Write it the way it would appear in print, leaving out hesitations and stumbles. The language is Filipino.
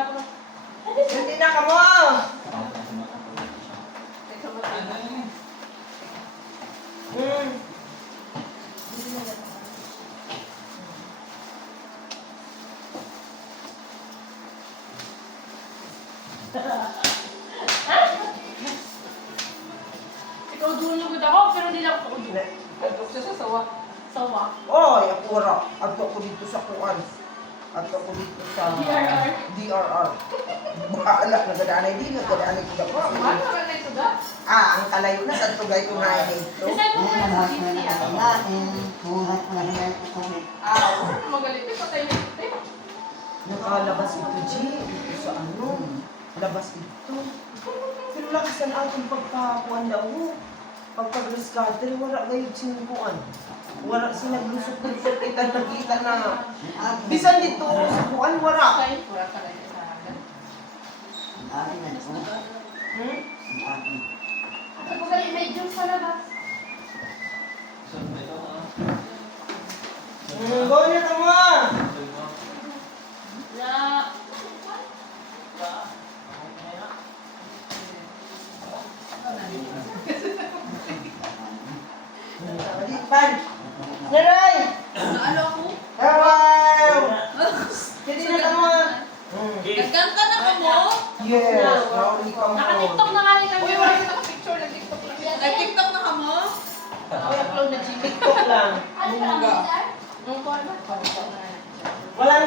Hindi na ka mo! Ikaw dulugod ako, pero hindi lang ako dulugod. Agtok siya sa sawa. Sawa? Oy, akura. Adto ko dito sa kuan. Adto ko dito sa DRR. DRR. Bahala na gadaanay din, gadaanay ko dako. Ano naman na ito da? Ang kalayo na sa tugay ko na dito. Kasi mo pa sa GC ano magalit eh, patay na ito eh. Nakalabas ito, G. Dito sa ano. Labas ito. Pero lakasan atong pagkakuan daw. Pagpag-rescatter, wala gayud sinukuan. Wala sinaglusot-lusot kita nakita na. Bisan dito sa kuan, wala. Kaya, wala ka lang sa akin. At magalit, may juice sa labas. Bawa niya ka mo! Na... Pan! Naray! Naano ako? Hello! Hindi na ka mo! Nagkanta na ka mo? Yes! Nauli ka mo! Naka-tiktok na nga rin kami. Uy, wala ka naka-picture. Nag-tiktok lang. Nag-tiktok na ka mo? Uy, upload na chicken. TikTok lang. Ano ka? Ang kuwan ba? Walang